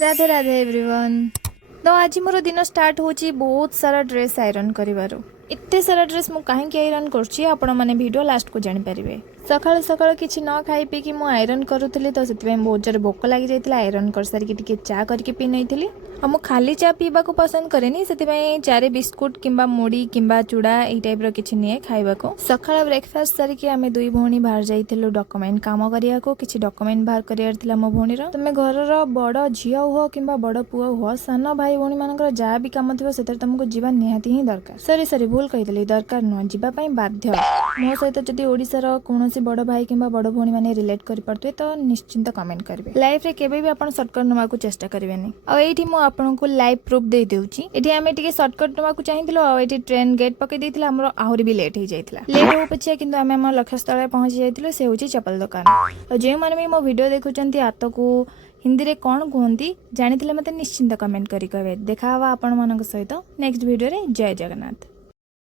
Radhe Radhe everyone. तो आज मोर दिन स्टार्ट होची बहुत सारा ड्रेस आयरन करिवारो। एते सारा ड्रेस मु काहे के आयरन करछि आपण माने वीडियो लास्ट को जानि परिबे। सकाळ सकाळ किछि न खाई पी कि मु आयरन करूथली तो सेति बहुत जोर भोक लागि जायतिला। आयरन कर सारी टिके चा करके पी नैथिली। हम खाली चा पीबा को पसंद करेनी सेति चारे बिस्कुट किंबा मुड़ी किंबा चूड़ा एई टाइप रो किछि निए खाइबा को। सकाळ ब्रेकफास्ट सारी कि आमे दुई भौणी बाहर जाइथिलु डॉक्यूमेंट काम करिया को। किछि डॉक्यूमेंट बाहर करियार थिला मो भौणीर। तमे घरर बड़ झियो हो किंबा बड़ पुओ हो सान भाई भौणी मानकर जा भी काम थिबो सेतर तुमको जीवा निहाती ही दरकार। सरी भूल कहितली दरकार न जीवा पई बाध्य। मो सहित जदि ओडिसा रो कोनोसी बड़ भाई किंबा बड़ भौणी माने रिलेट करि परतुए तो निश्चिंत कमेंट करबे। लाइफ रे केबे भी आपण शॉर्टकट नवा को चेष्टा करबेनी। आ एठी मो आपन को लाइव प्रूफ दे देउची। एठी आमे टिके शॉर्टकट नवा को चाहिथिलो आ एठी ट्रेन गेट पके देथिला हमरो आहुरी भी लेट हो जाइथिला। लेट हो पछिया किंतु आमे हमर लक्ष्य स्थल पहुंची जाइथिलो से होची चप्पल दुकान। आ जे माने भी मो वीडियो देखुचंती आतो को हिंदी रे कोन कहंती जानिथिले मते निश्चिंत कमेंट करि कहबे। देखा हवा आपण मानक सहित नेक्स्ट वीडियो रे। जय जगन्नाथ।